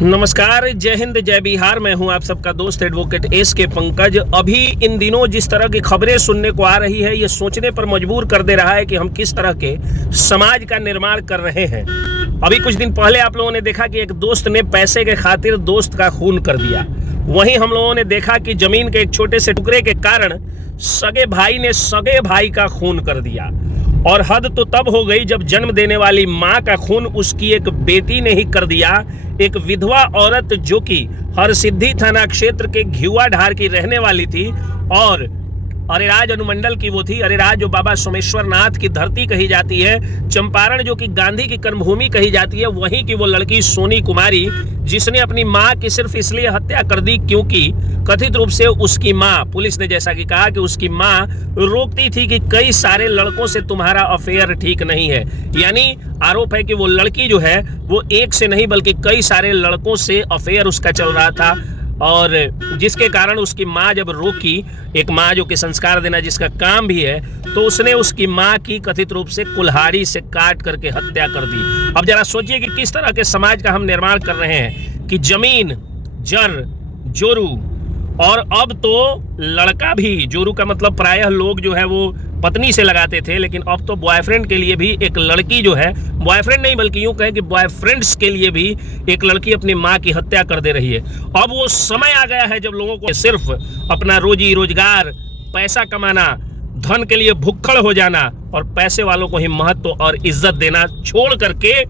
नमस्कार, जय हिंद, जय बिहार। मैं हूं आप सबका दोस्त एडवोकेट एस.के. पंकज। अभी इन दिनों जिस तरह की खबरें सुनने को आ रही है, ये सोचने पर मजबूर कर दे रहा है कि हम किस तरह के समाज का निर्माण कर रहे हैं। अभी कुछ दिन पहले आप लोगों ने देखा कि एक दोस्त ने पैसे के खातिर दोस्त का खून कर दिया। वहीं हम लोगों ने देखा कि जमीन के एक छोटे से टुकड़े के कारण सगे भाई ने सगे भाई का खून कर दिया। और हद तो तब हो गई जब जन्म देने वाली माँ का खून उसकी एक बेटी ने ही कर दिया। एक विधवा औरत जो कि हरसिद्धि थाना क्षेत्र के घिउआ ढार की रहने वाली थी और अरेराज अनुमंडल की वो थी। अरेराज जो बाबा सोमेश्वर नाथ की धरती कही जाती है, चंपारण जो कि गांधी की कर्मभूमि कही जाती है, वहीं की वो लड़की सोनी कुमारी, जिसने अपनी माँ की सिर्फ इसलिए हत्या कर दी क्योंकि कथित रूप से उसकी माँ, पुलिस ने जैसा कि कहा कि उसकी माँ रोकती थी कि कई सारे लड़कों से तुम्हारा अफेयर ठीक नहीं है। यानी आरोप है कि वो लड़की जो है वो एक से नहीं बल्कि कई सारे लड़कों से अफेयर उसका चल रहा था। और जिसके कारण उसकी माँ जब रोकी, एक माँ जो कि संस्कार देना जिसका काम भी है, तो उसने उसकी माँ की कथित रूप से कुल्हाड़ी से काट करके हत्या कर दी। अब जरा सोचिए कि किस तरह के समाज का हम निर्माण कर रहे हैं कि जमीन, जर, जोरू, और अब तो लड़का भी, जोरू का मतलब प्रायः लोग जो है वो पत्नी से लगाते थे, लेकिन अब तो बॉयफ्रेंड के लिए भी एक लड़की जो है, बॉयफ्रेंड नहीं बल्कि यूं कहें कि बॉयफ्रेंड्स के लिए भी एक लड़की अपनी माँ की हत्या कर दे रही है। अब वो समय आ गया है जब लोगों को सिर्फ अपना रोजी रोजगार, पैसा कमाना, धन के लिए भुक्खड़ हो जाना और पैसे वालों को ही महत्व और इज्जत देना छोड़ करके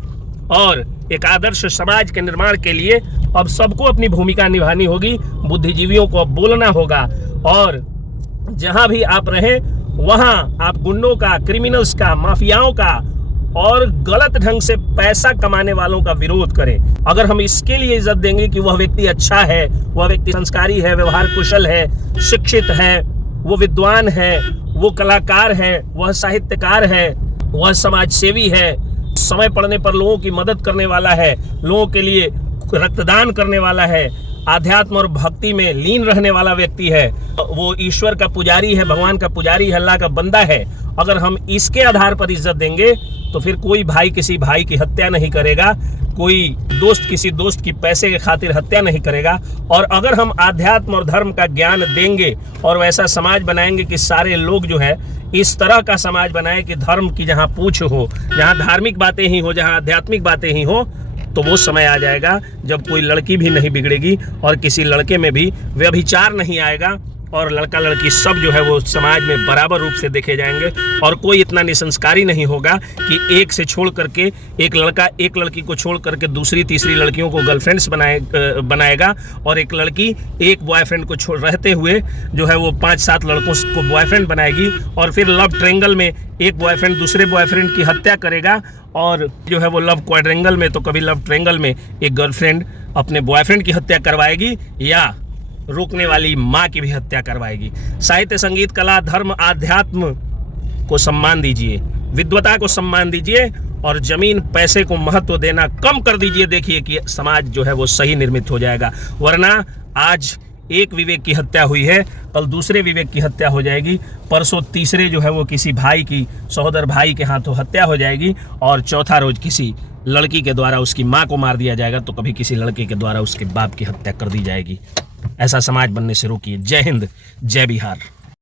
और एक आदर्श समाज के निर्माण के लिए अब सबको अपनी भूमिका निभानी होगी। बुद्धिजीवियों को अब बोलना होगा और जहां भी आप रहें वहां आप गुंडों का, क्रिमिनल्स का, माफियाओं का और गलत ढंग से पैसा कमाने वालों का विरोध करें। अगर हम इसके लिए इज्जत देंगे कि वह व्यक्ति अच्छा है, वह व्यक्ति संस्कारी है, व्यवहार कुशल है, शिक्षित है, वो विद्वान है, वो कलाकार है, वह साहित्यकार है, वह समाज सेवी है, समय पड़ने पर लोगों की मदद करने वाला है, लोगों के लिए रक्तदान करने वाला है, आध्यात्म और भक्ति में लीन रहने वाला व्यक्ति है, वो ईश्वर का पुजारी है, भगवान का पुजारी है, अल्लाह का बंदा है। अगर हम इसके आधार पर इज्जत देंगे तो फिर कोई भाई किसी भाई की हत्या नहीं करेगा, कोई दोस्त किसी दोस्त की पैसे के खातिर हत्या नहीं करेगा। और अगर हम आध्यात्म और धर्म का ज्ञान देंगे और वैसा समाज बनाएंगे कि सारे लोग जो है इस तरह का समाज बनाए कि धर्म की जहाँ पूछ हो, जहाँ धार्मिक बातें ही हो, जहाँ आध्यात्मिक बातें ही हो, तो वो समय आ जाएगा जब कोई लड़की भी नहीं बिगड़ेगी और किसी लड़के में भी व्यभिचार नहीं आएगा और लड़का लड़की सब जो है वो समाज में बराबर रूप से देखे जाएंगे। और कोई इतना निसंस्कारी नहीं होगा कि एक से छोड़ करके एक लड़का एक लड़की को छोड़ करके दूसरी तीसरी लड़कियों को गर्लफ्रेंड्स बनाएगा और एक लड़की एक बॉयफ्रेंड को छोड़ रहते हुए जो है वो 5-7 लड़कों को बॉयफ्रेंड बनाएगी और फिर लव ट्रायंगल में एक बॉयफ्रेंड दूसरे बॉयफ्रेंड की हत्या करेगा और जो है वो लव क्वाड्रेंगल में तो कभी लव ट्रायंगल में एक गर्लफ्रेंड अपने बॉयफ्रेंड की हत्या करवाएगी या रोकने वाली माँ की भी हत्या करवाएगी। साहित्य, संगीत, कला, धर्म, आध्यात्म को सम्मान दीजिए, विद्वता को सम्मान दीजिए और जमीन, पैसे को महत्व देना कम कर दीजिए। देखिए कि समाज जो है वो सही निर्मित हो जाएगा। वरना आज एक विवेक की हत्या हुई है, कल दूसरे विवेक की हत्या हो जाएगी, परसों तीसरे जो है वो किसी भाई की, सहोदर भाई के हाथों हत्या हो जाएगी और चौथा रोज किसी लड़की के द्वारा उसकी माँ को मार दिया जाएगा, तो कभी किसी लड़के के द्वारा उसके बाप की हत्या कर दी जाएगी। ऐसा समाज बनने से रोकिए। जय हिंद, जय बिहार।